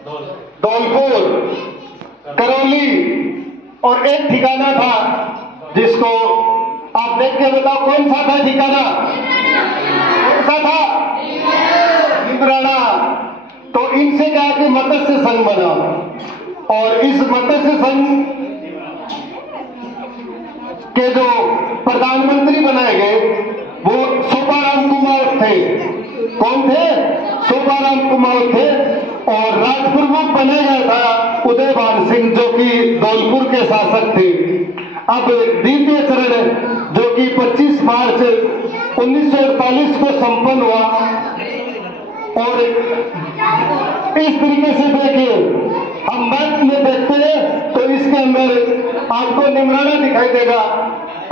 धौलपुर, करौली और एक ठिकाना था जिसको आप देख के बताओ कौन सा था ठिकाना? कौन सा था? निमराना। तो इनसे क्या कि मत्स्य संघ बना और इस मत्स्य संघ के जो प्रधानमंत्री बनाए गए वो शोभाराम कुमार थे। कौन थे? शोभाराम कुमार थे। और राजप्रमुख बने गया था उदयभान सिंह जो कि धौलपुर के शासक थे। अब द्वितीय चरण जो कि 25 मार्च 1948 को संपन्न हुआ और इस तरीके से देखिए हम मैप में देखते हैं तो इसके अंदर आपको निमराना दिखाई देगा,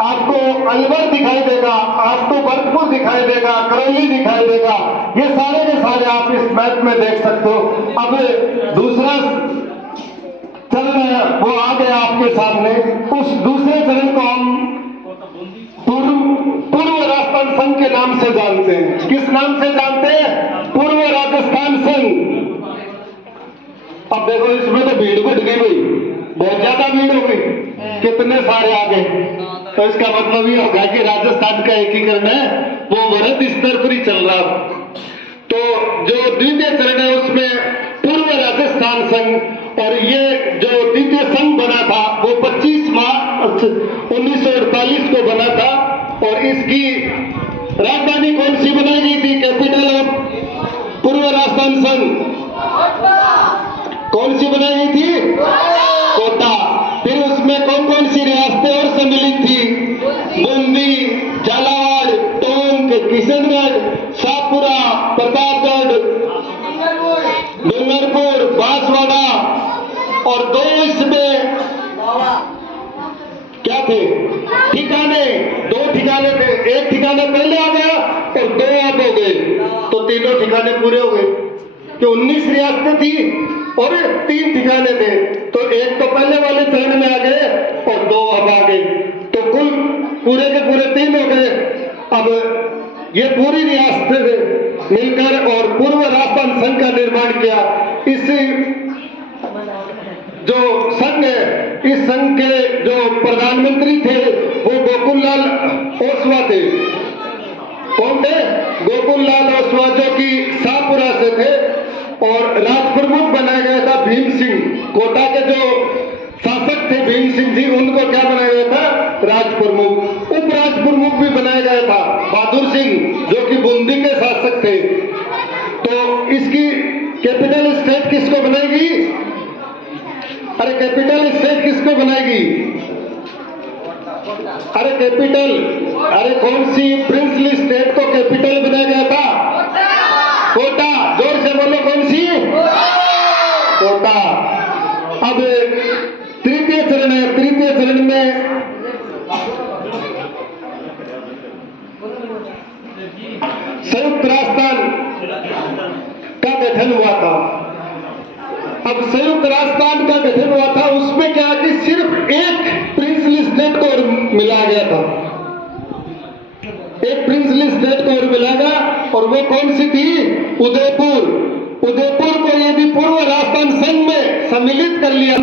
आपको अलवर दिखाई देगा, आपको भरतपुर दिखाई देगा, करौली दिखाई देगा। ये सारे के सारे आप इस मैप में देख सकते हो। अब दूसरा चरण है वो आ गया आपके सामने। उस दूसरे चरण को हम पूर्व राजस्थान संघ के नाम से जानते हैं। किस नाम से जानते हैं? पूर्व राजस्थान संघ। अब देखो इसमें तो भीड़ बढ़ गई भाई, बहुत ज्यादा भीड़ हो गई, कितने सारे आ गए। तो इसका मतलब ये होगा कि राजस्थान का एकीकरण है वो वृहद स्तर पर ही चल रहा। तो जो द्वितीय चरण है उसमें पूर्व राजस्थान संघ और ये जो द्वितीय संघ बना था वो 25 मार्च 1948 को बना था। और इसकी राजधानी कौन सी बनाई गई थी? कैपिटल ऑफ पूर्व राजस्थान संघ कौन सी बनाई गई थी? कोटा। फिर उसमें कौन कौन सी रियासतें और सम्मिलित थी? बूंदी, झालावाड़, टोंक, किशनगढ़, शाहपुरा, प्रतापगढ़, डूंगरपुर, बांसवाड़ा और दो इसमें क्या थे? ठिकाने। दो ठिकाने थे, एक ठिकाना पहले आ गया और दो अब हो गए, तो तीनों ठिकाने पूरे हो गए कि 19 रियासतें थी और 3 ठिकाने थे। तो एक तो पहले वाले चरण में आ गए और 2 अब आ गए, तो कुल पूरे के पूरे 3 हो गए। अब ये पूरी रियासतें मिलकर और पूर्व राजस्थान संघ का निर्माण किया। इस जो संघ है इस संघ के जो प्रधानमंत्री थे वो गोकुललाल ओसवा थे। कौन थे? गोकुललाल ओसवा जो कि शाहपुरा से थे। और राजप्रमुख बनाया गया था भीम सिंह। कोटा के जो शासक थे भीम सिंह जी उनको क्या बनाया गया था? राजप्रमुख। उप राजप्रमुख भी बनाया गया था बहादुर सिंह जो कि बूंदी के शासक थे। तो इसकी कैपिटल स्टेट किसको बनाएगी? अरे कैपिटल स्टेट किसको बनाएगी? अरे कैपिटल, अरे कौन सी प्रिंसली स्टेट को कैपिटल बनाया गया था? कोटा। जोर से बोलो कौन सी? कोटा। अब तृतीय चरण है। तृतीय चरण में संयुक्त राजस्थान का गठन हुआ था। अब संयुक्त राजस्थान का गठन हुआ था उसमें क्या कि सिर्फ एक प्रिंसली स्टेट को और मिला गया था। एक प्रिंसली स्टेट को और मिला गया और वो कौन सी थी? उदयपुर। उदयपुर को यदि पूर्व राजस्थान संघ में सम्मिलित कर लिया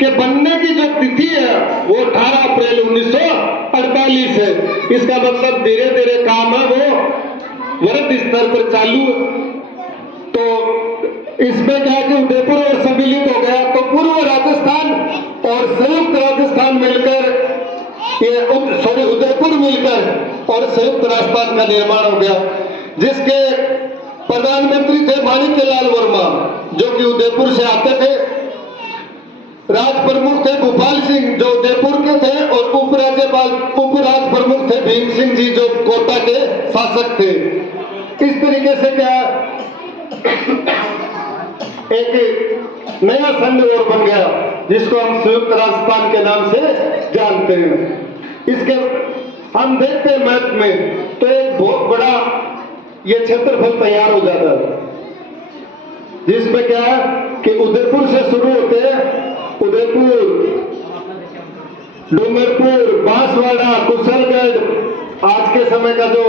कि बनने की जो तिथि है वो 18 अप्रैल 1948 है। इसका मतलब धीरे धीरे काम है वो वृहद स्तर पर चालू। तो इसमें क्या है कि उदयपुर और सम्मिलित हो गया तो पूर्व राजस्थान और संयुक्त राजस्थान मिलकर ये उदयपुर मिलकर और संयुक्त राजस्थान का निर्माण हो गया, जिसके प्रधानमंत्री थे माणिक्यलाल वर्मा जो कि उदयपुर से आते थे। राज प्रमुख थे भोपाल सिंह जो उदयपुर के थे और उप राज प्रमुख थे भीम सिंह जी जो कोटा के शासक थे। इस तरीके से क्या एक नया संघ और बन गया जिसको हम संयुक्त राजस्थान के नाम से जानते हैं। इसके हम देखते हैं मैप में तो एक बहुत बड़ा ये क्षेत्रफल तैयार हो जाता है जिसमें क्या है कि उदयपुर से शुरू होते हैं। उदयपुर, डूंगरपुर, बांसवाड़ा, कुशलगढ़, आज के समय का जो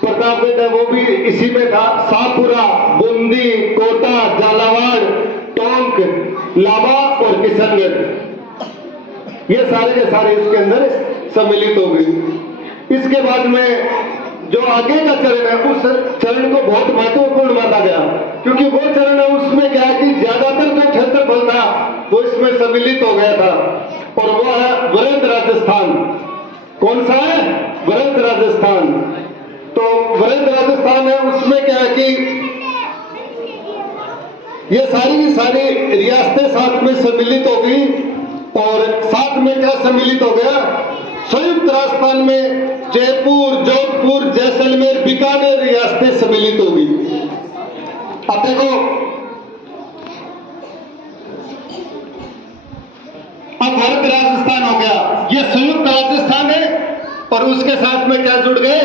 प्रतापगढ़ है वो भी इसी में था, शाहपुरा, बूंदी, कोटा, झालावाड़, नासिक, लावा और किशनगढ़, ये सारे के सारे इसके अंदर सम्मिलित हो गए। इसके बाद में जो आगे का चरण है उस चरण को बहुत महत्वपूर्ण माना गया, क्योंकि वो चरण है उसमें क्या है कि ज्यादातर जो क्षेत्रफल था वो इसमें सम्मिलित हो गया था, और वो है वृहद राजस्थान। कौन सा है? वृहद राजस्थान। तो वृहद राजस्थान है, उसमें क्या है कि ये सारी की सारी रियासतें साथ में सम्मिलित हो गई, और साथ में क्या सम्मिलित हो गया? संयुक्त राजस्थान में जयपुर, जोधपुर, जैसलमेर, बीकानेर रियासतें सम्मिलित हो गई। अब देखो, अब वृहद राजस्थान हो गया, ये संयुक्त राजस्थान है, और उसके साथ में क्या जुड़ गए?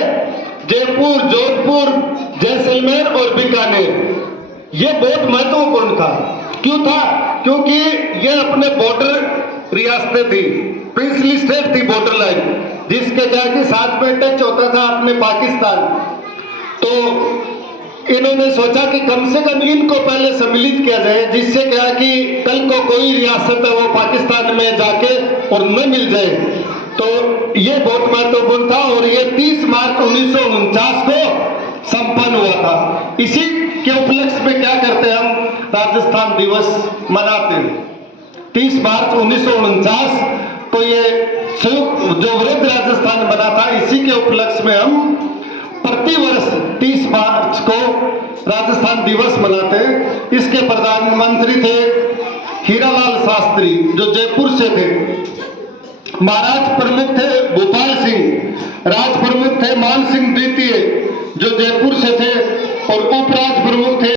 जयपुर, जोधपुर, जैसलमेर और बीकानेर। ये बहुत महत्वपूर्ण था। क्यों था? क्योंकि ये अपने बॉर्डर रियासतें थी, प्रिंसली स्टेट थी, बॉर्डर लाइन, जिसके क्या कि साथ में टच होता था अपने पाकिस्तान। तो इन्होंने सोचा कि कम से कम इनको पहले सम्मिलित किया जाए, जिससे क्या कि कल को कोई रियासत है वो पाकिस्तान में जाके और न मिल जाए। तो ये बहुत महत्वपूर्ण था, और ये 30 मार्च 1949 को संपन्न हुआ था। इसी के उपलक्ष्य में क्या करते हैं हम? राजस्थान दिवस मनाते हैं। 30 मार्च 1949 को ये संयुक्त जो वृहद राजस्थान बना था, इसी के उपलक्ष्य में हम प्रतिवर्ष 30 मार्च को राजस्थान दिवस मनाते हैं। इसके प्रधानमंत्री थे हीरालाल शास्त्री, जो जयपुर से थे। महाराज प्रमुख थे भोपाल सिंह, राज प्रमुख थे मान सिंह द्वितीय, जो जयपुर से थे, और उपराज प्रमुख थे